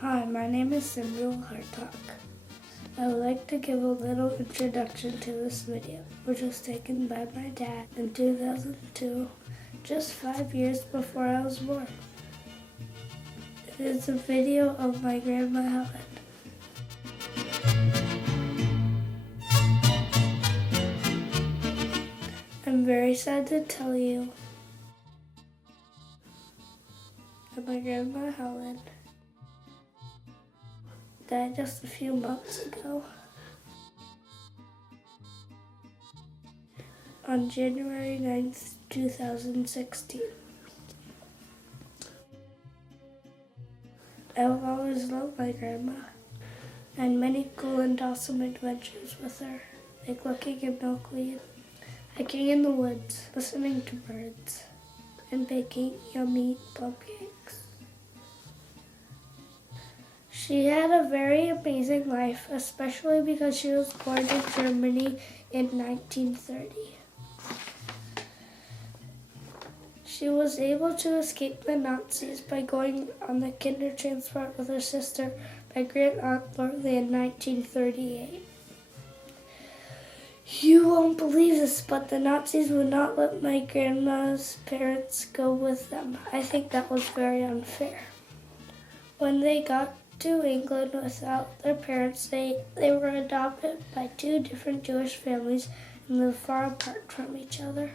Hi, my name is Hartoch. I would like to give a little introduction to this video, which was taken by my dad in 2002, just 5 years before I was born. It is a video of my grandma Helen. I'm very sad to tell you that my grandma Helen died just a few months ago. On January 9th, 2016. I will always love my grandma. I had many cool and awesome adventures with her, like looking at milkweed, hiking in the woods, listening to birds, and baking yummy plum cakes. She had a very amazing life, especially because she was born in Germany in 1930. She was able to escape the Nazis by going on the Kindertransport with her sister, my great-aunt Lorley, in 1938. You won't believe this, but the Nazis would not let my grandma's parents go with them. I think that was very unfair. When they got to England without their parents, they were adopted by two different Jewish families and lived far apart from each other.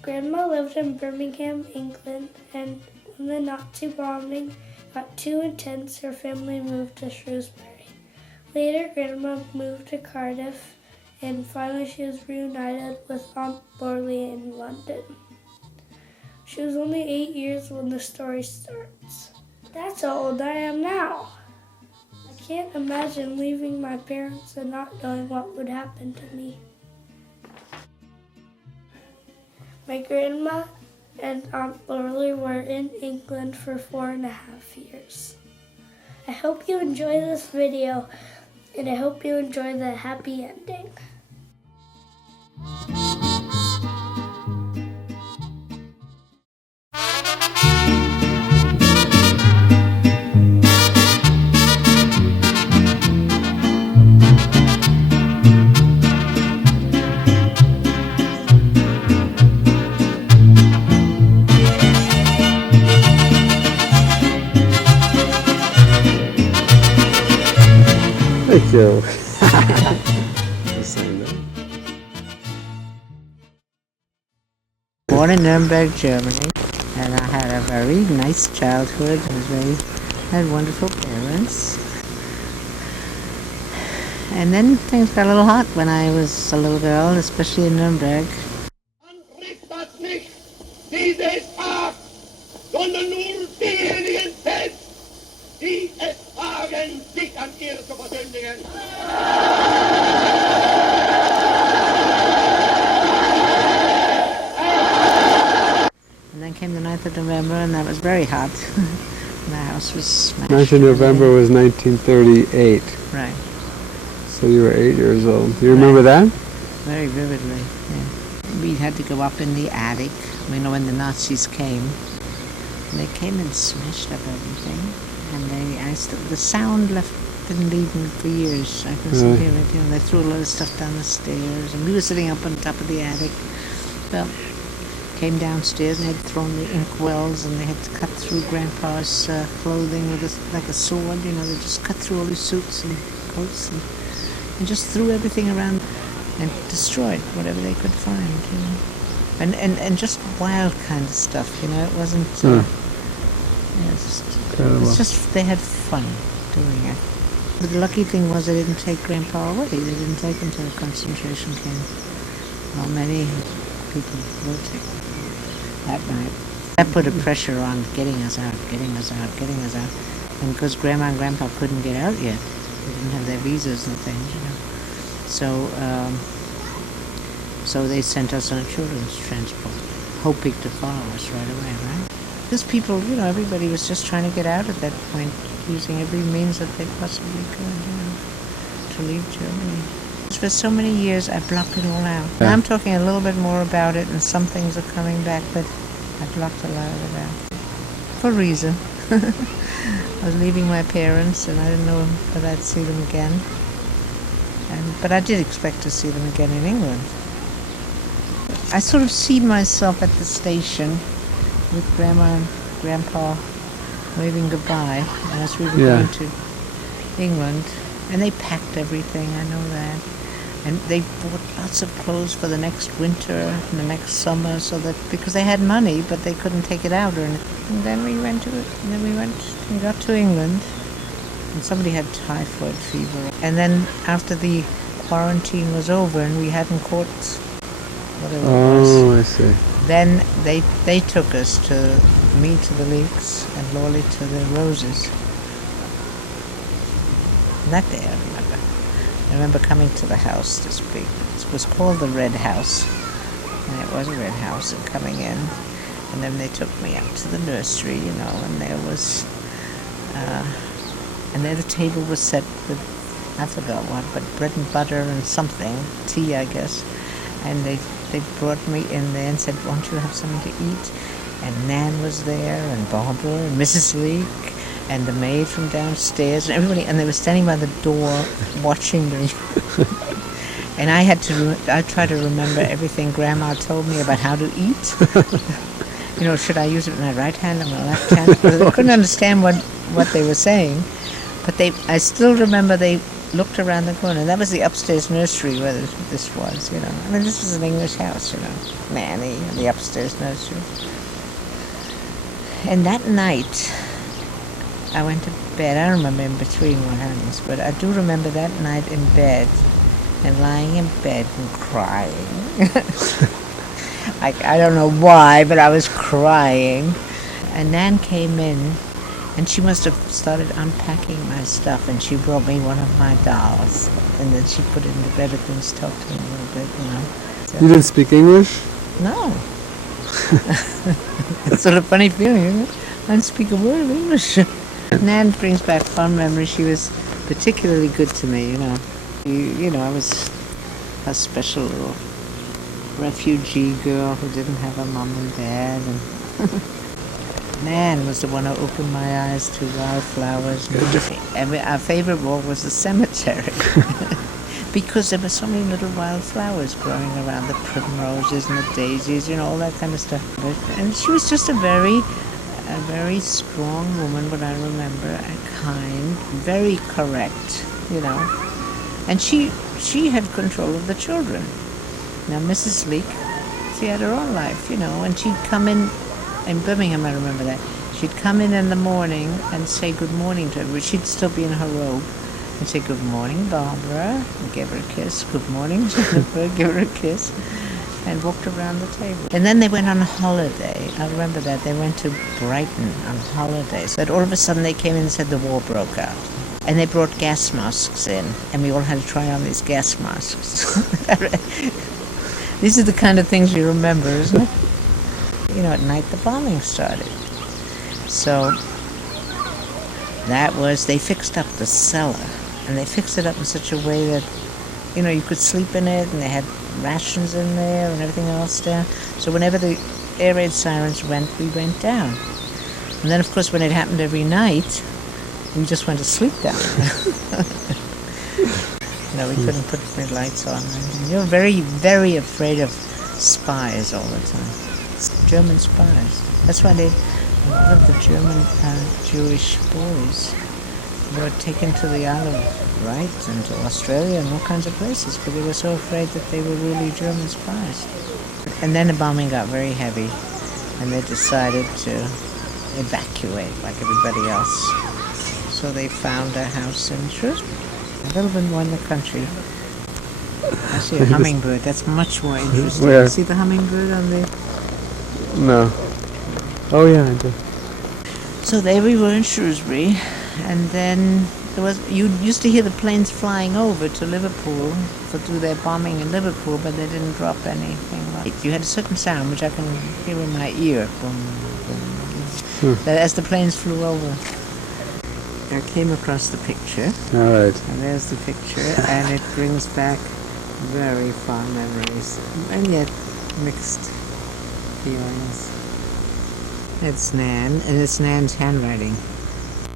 Grandma lived in Birmingham, England, and when the Nazi bombing got too intense, her family moved to Shrewsbury. Later, Grandma moved to Cardiff, and finally she was reunited with Aunt Lorley in London. She was only 8 years when the story starts. That's how old I am now. I can't imagine leaving my parents and not knowing what would happen to me. My grandma and Aunt Lorley were in England for 4.5 years. I hope you enjoy this video, and I hope you enjoy the happy ending. Thank you. Born in Nuremberg, Germany, and I had a very nice childhood. Had wonderful parents. And then things got a little hot when I was a little girl, especially in Nuremberg. Man trifft das nicht, dieses Tag, sondern nur diejenigen selbst, die es wagen, sich an ihr zu versündigen. And then came the 9th of November, and that was very hot. The house was smashed. 9th of November was 1938. Right. So you were 8 years old. You remember that? Very vividly, yeah. We had to go up in the attic, when the Nazis came. And they came and smashed up everything. And the sound didn't leave me for years. I could still hear it. They threw a lot of stuff down the stairs. And we were sitting up on top of the attic. Well, came downstairs and had thrown the inkwells, and they had to cut through Grandpa's clothing with like a sword. They just cut through all his suits and coats and just threw everything around and destroyed whatever they could find. And just wild kind of stuff. It wasn't. It's just they had fun doing it. But the lucky thing was they didn't take Grandpa away. They didn't take him to a concentration camp. Well, many people were taken that night. That put a pressure on getting us out. And because Grandma and Grandpa couldn't get out yet, they didn't have their visas and things, So they sent us on a children's transport, hoping to follow us right away, right? Because people, everybody was just trying to get out at that point, using every means that they possibly could, to leave Germany. For so many years, I blocked it all out. Now I'm talking a little bit more about it, and some things are coming back, but I blocked a lot of it out. For a reason. I was leaving my parents and I didn't know that I'd see them again. But I did expect to see them again in England. I sort of see myself at the station with Grandma and Grandpa waving goodbye as we were going to England. And they packed everything, I know that. And they bought lots of clothes for the next winter and the next summer, so that because they had money, but they couldn't take it out or anything. And then we got to England, and somebody had typhoid fever. And then after the quarantine was over and we hadn't caught whatever it was. Oh, I see. Then they took us me to the Leaks and Lorley to the Roses. And that day I remember coming to the house, this big, it was called the Red House, and it was a red house, and coming in, and then they took me out to the nursery, and there was, and there the table was set with, I forgot what, but bread and butter and something, tea I guess, and they brought me in there and said, won't you have something to eat? And Nan was there, and Barbara, and Mrs. Leake, and the maid from downstairs, and everybody, and they were standing by the door watching me. And I tried to remember everything Grandma told me about how to eat. Should I use it with my right hand or my left hand? Because I couldn't understand what they were saying. But I still remember they looked around the corner. That was the upstairs nursery where this was, this was an English house, Nanny, the upstairs nursery. And that night, I went to bed. I don't remember in between what happens, but I do remember that night in bed and lying in bed and crying. I don't know why, but I was crying. And Nan came in, and she must have started unpacking my stuff, and she brought me one of my dolls, and then she put it in the bed and things, talked to me a little bit, So, you didn't speak English? No. It's sort of funny feeling, isn't it? I didn't speak a word of English. Nan brings back fond memories. She was particularly good to me, I was a special little refugee girl who didn't have a mom and dad. And Nan was the one who opened my eyes to wildflowers. And our favorite walk was the cemetery. Because there were so many little wildflowers growing around, the primroses and the daisies, all that kind of stuff. And she was just a very strong woman, what I remember, and kind, very correct, And she had control of the children. Now, Mrs. Leake, she had her own life, and she'd come in Birmingham, I remember that. She'd come in the morning and say good morning to everybody. She'd still be in her robe and say, good morning, Barbara, and give her a kiss. Good morning, Jennifer, give her a kiss. And walked around the table. And then they went on holiday. I remember that. They went to Brighton on holidays. But all of a sudden they came in and said the war broke out. And they brought gas masks in. And we all had to try on these gas masks. These are the kind of things you remember, isn't it? At night the bombing started. So they fixed up the cellar. And they fixed it up in such a way that, you could sleep in it, and they had rations in there and everything else down. So whenever the air raid sirens went, we went down. And then, of course, when it happened every night, we just went to sleep down there. We couldn't put the lights on. You were very, very afraid of spies all the time. German spies. That's why a lot of the German Jewish boys were taken to the Isle of Wight and to Australia and all kinds of places because they were so afraid that they were really German spies. And then the bombing got very heavy, and they decided to evacuate like everybody else. So they found a house in Shrewsbury, a little bit more in the country. I see a hummingbird. That's much more interesting. Where? See the hummingbird on the... No. Oh yeah, I do. So there we were in Shrewsbury, and then you used to hear the planes flying over to Liverpool to do their bombing in Liverpool, but they didn't drop anything. You had a certain sound which I can hear in my ear, boom, boom, as the planes flew over. I came across the picture. All right. And there's the picture, and it brings back very fond memories, and yet mixed feelings. It's Nan, and it's Nan's handwriting.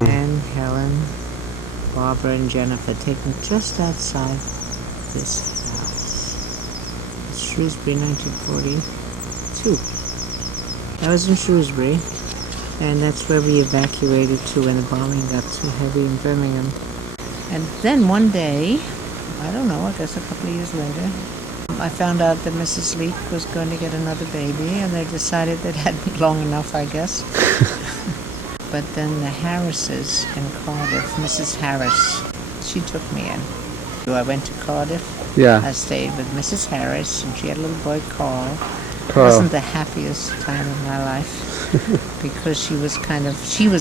Nan, Helen, Barbara, and Jennifer taken just outside this house. It's Shrewsbury, 1942. I was in Shrewsbury, and that's where we evacuated to when the bombing got too heavy in Birmingham. And then one day, I don't know, I guess a couple of years later, I found out that Mrs. Leake was going to get another baby, and they decided that had been long enough, I guess. But then the Harrises in Cardiff, Mrs. Harris, she took me in. So I went to Cardiff. Yeah. I stayed with Mrs. Harris, and she had a little boy, Carl. It Carl. wasn't the happiest time of my life because she was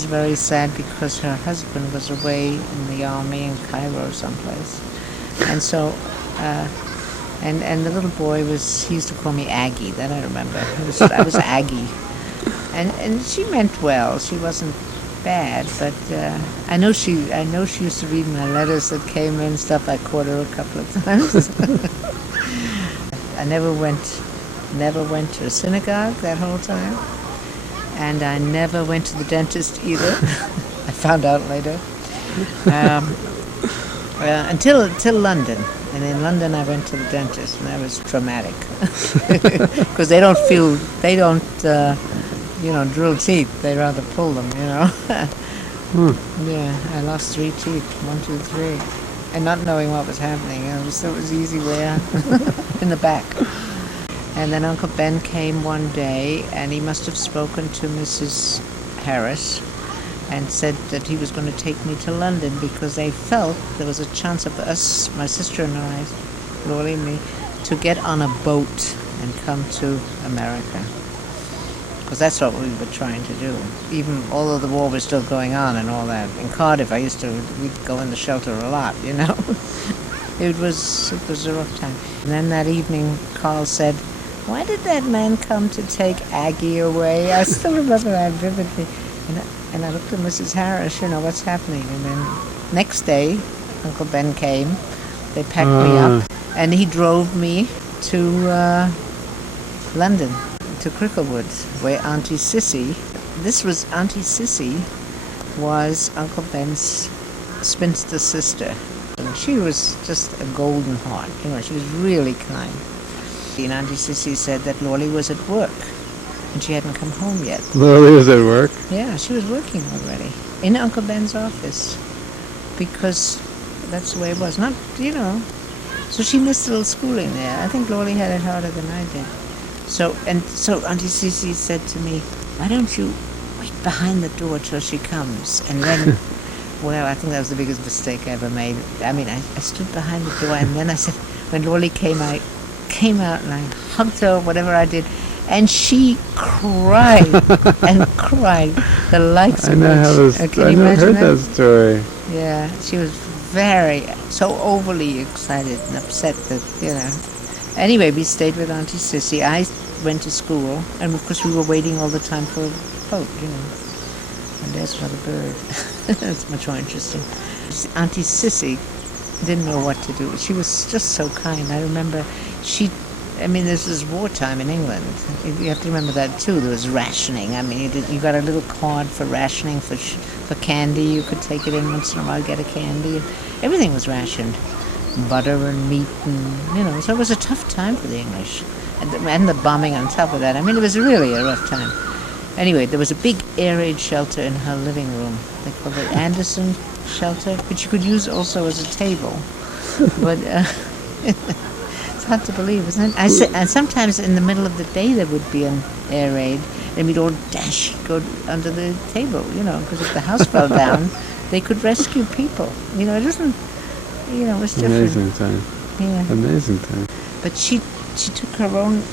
very sad because her husband was away in the army in Cairo someplace. And so, and the little boy he used to call me Aggie, that I remember. I was Aggie. And she meant well. She wasn't bad, but I know she used to read my letters that came in and stuff. I caught her a couple of times. I never went to a synagogue that whole time, and I never went to the dentist either. I found out later. Until London. And in London I went to the dentist, and that was traumatic. Because they don't drill teeth. They rather pull them, Yeah, I lost 3 teeth, 1, 2, 3. And not knowing what was happening, it was easy way out in the back. And then Uncle Ben came one day, and he must have spoken to Mrs. Harris and said that he was going to take me to London because they felt there was a chance of us, my sister and I, Lordy and me, to get on a boat and come to America. Because that's what we were trying to do. Even although the war was still going on and all that. In Cardiff, we'd go in the shelter a lot, It was a rough time. And then that evening, Carl said, "Why did that man come to take Aggie away?" I still remember that vividly. And I looked at Mrs. Harris, what's happening? And then next day, Uncle Ben came. They packed me up, and he drove me to London, to Cricklewood, where Auntie Sissy, Auntie Sissy was Uncle Ben's spinster sister. And she was just a golden heart, she was really kind. And Auntie Sissy said that Lordy was at work, and she hadn't come home yet. Lily was at work? Yeah, she was working already in Uncle Ben's office because that's the way it was. So she missed a little schooling there. I think Lordy had it harder than I did. So Auntie Cece said to me, "Why don't you wait behind the door till she comes?" And then, well, I think that was the biggest mistake I ever made. I mean, I stood behind the door, and then I said, when Lordy came, I came out and I hugged her, whatever I did. And she cried and cried the likes of I never heard that story. Yeah, she was so overly excited and upset that, Anyway, we stayed with Auntie Sissy. I went to school, and of course we were waiting all the time for a boat, And there's another bird. That's much more interesting. Auntie Sissy didn't know what to do. She was just so kind. I remember this is wartime in England. You have to remember that too. There was rationing. You got a little card for rationing for candy. You could take it in once in a while, get a candy. Everything was rationed, butter and meat, and So it was a tough time for the English, and the bombing on top of that. It was really a rough time. Anyway, there was a big air raid shelter in her living room. They called it Anderson shelter, which you could use also as a table, but. It's hard to believe, isn't it? And sometimes in the middle of the day there would be an air raid, and we'd all go under the table, because if the house fell down, they could rescue people. It wasn't, it was different. Amazing time. Yeah. Amazing time. But she took her own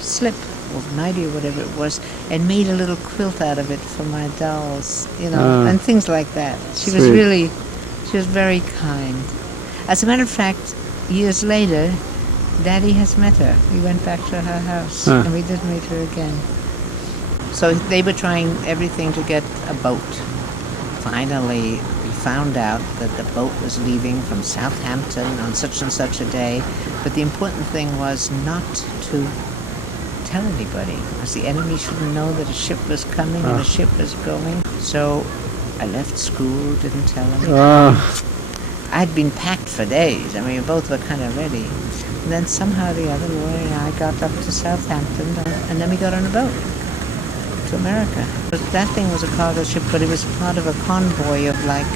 slip or nightie or whatever it was, and made a little quilt out of it for my dolls, and things like that. She was very kind. As a matter of fact, years later, Daddy has met her. We went back to her house, and we did meet her again. So they were trying everything to get a boat. Finally, we found out that the boat was leaving from Southampton on such and such a day, but the important thing was not to tell anybody, because the enemy shouldn't know that a ship was coming and a ship was going. So I left school, didn't tell anybody. I'd been packed for days. I mean, both were kind of ready. And then somehow the other Lori and I got up to Southampton, and then we got on a boat to America. That thing was a cargo ship, but it was part of a convoy of like,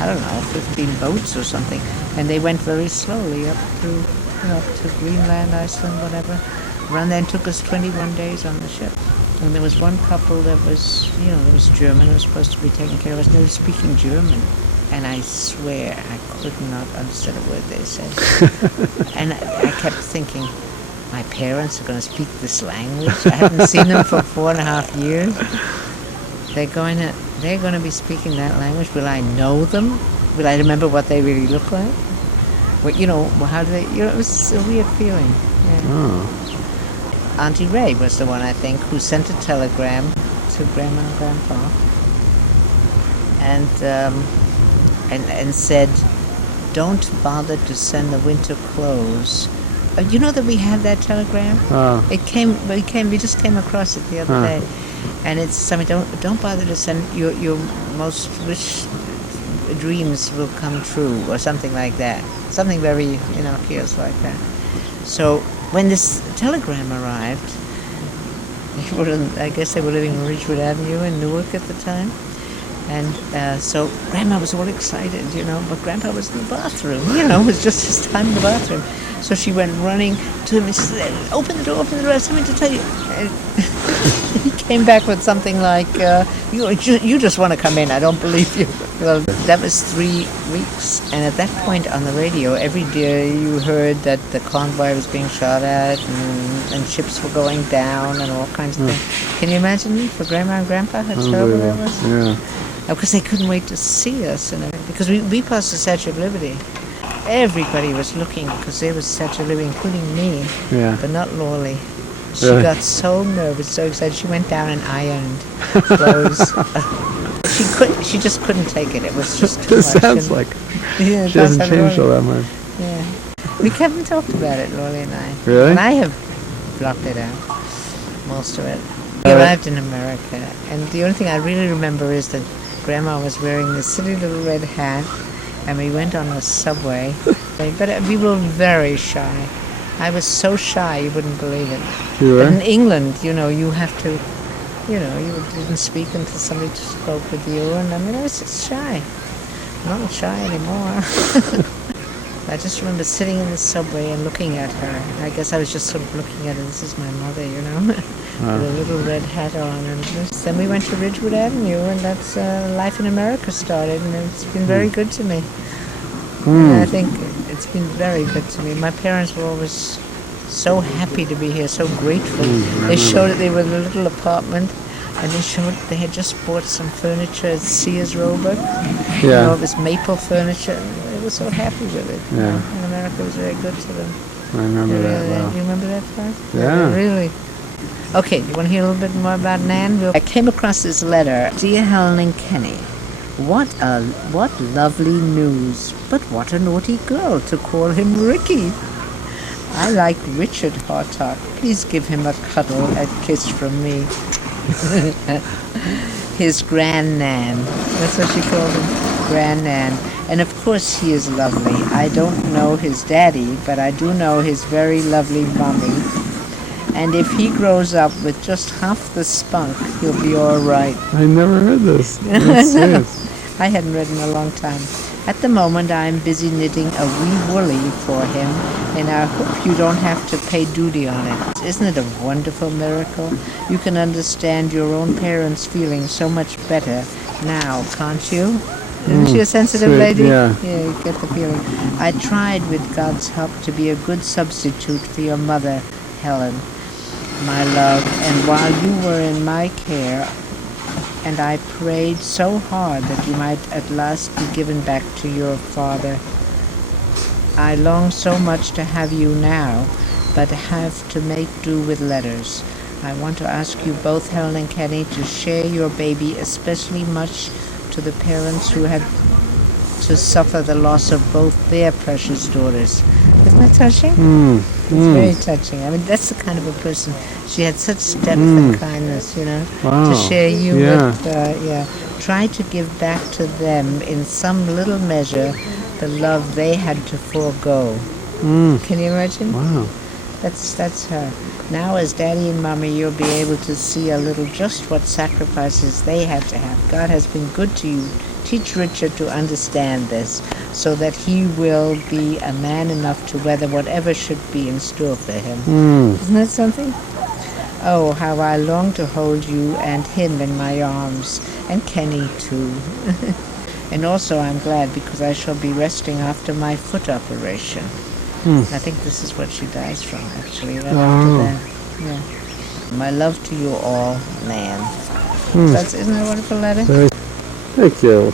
I don't know, 15 boats or something. And they went very slowly up through, up to Greenland, Iceland, whatever. Around then took us 21 days on the ship. And there was one couple that was, there was German, who was supposed to be taking care of us, and they were speaking German. And I swear I could not understand a word they said. And I kept thinking, my parents are going to speak this language. I haven't seen them for 4.5 years. They're going to be speaking that language. Will I know them? Will I remember what they really look like? Well, how do they? It was a weird feeling. Yeah. Oh. Auntie Ray was the one, I think, who sent a telegram to Grandma and Grandpa, and said, "Don't bother to send the winter clothes." You know that we had that telegram? Oh. We just came across it the other day, and it's something. Don't bother to send your most wish dreams will come true, or something like that. Something very innocuous like that. So when this telegram arrived, I guess they were living on Ridgewood Avenue in Newark at the time. And so Grandma was all excited, but Grandpa was in the bathroom, it was just his time in the bathroom. So she went running to him and she said, open the door, I have something to tell you. And he came back with something like, you just want to come in, I don't believe you. Well, that was 3 weeks. And at that point on the radio, every day you heard that the convoy was being shot at and ships were going down and all kinds of things. Can you imagine for Grandma and Grandpa how terrible that was? Yeah. Because they couldn't wait to see us, because we passed the Statue of Liberty. Everybody was looking because there was the Statue of Liberty, including me, but not Lorley. She got so nervous, so excited. She went down and ironed clothes. She just couldn't take it. It was just too much. Sounds like she hasn't changed all that much. Yeah, we haven't talked about it, Lorley and I. Really? And I have blocked it out, most of it. We arrived in America, and the only thing I really remember is that Grandma was wearing this silly little red hat, and we went on a subway. But we were very shy. I was so shy, you wouldn't believe it. You were? But in England, you have to, you didn't speak until somebody spoke with you, and I was just shy. I'm not shy anymore. I just remember sitting in the subway and looking at her. I guess I was just sort of looking at her. This is my mother, with a little red hat on. And then we went to Ridgewood Avenue, and that's life in America started, and it's been very good to me. And I think it's been very good to me. My parents were always so happy to be here, so grateful. They showed it. They were in a little apartment, and they had just bought some furniture at Sears Roebuck. Yeah. It was maple furniture. And they were so happy with it. Yeah. And America was very good to them. I remember that well. You remember that part? Yeah. Really? Okay, you want to hear a little bit more about Nan? I came across this letter. Dear Helen and Kenny, what lovely news. But what a naughty girl to call him Ricky. I like Richard Hartoch. Please give him a cuddle and kiss from me. His Grand Nan. That's what she called him. Grand Nan. And of course he is lovely. I don't know his daddy, but I do know his very lovely mommy. And if he grows up with just half the spunk, he'll be all right. I never heard this. I hadn't read in a long time. At the moment, I'm busy knitting a wee woolly for him, and I hope you don't have to pay duty on it. Isn't it a wonderful miracle? You can understand your own parents' feelings so much better now, can't you? Isn't she a sensitive lady? Yeah. Yeah, you get the feeling. I tried, with God's help, to be a good substitute for your mother, Helen, my love, and while you were in my care, and I prayed so hard that you might at last be given back to your father. I long so much to have you now, but have to make do with letters. I want to ask you both, Helen and Kenny, to share your baby, especially much to the parents who had to suffer the loss of both their precious daughters. Isn't that touching? It's very touching. I mean, that's the kind of a person. She had such depth and kindness, you know, Wow. to share you Yeah. with, try to give back to them in some little measure the love they had to forego. Can you imagine? Wow. That's her. Now as Daddy and Mommy, you'll be able to see a little just what sacrifices they had to have. God has been good to you. Teach Richard to understand this so that he will be a man enough to weather whatever should be in store for him. Isn't that something? Oh, how I long to hold you and him in my arms, and Kenny too. And also I'm glad because I shall be resting after my foot operation. I think this is what she dies from, actually, right after that. Yeah. My love to you all, man. Isn't that a wonderful letter? Thank you.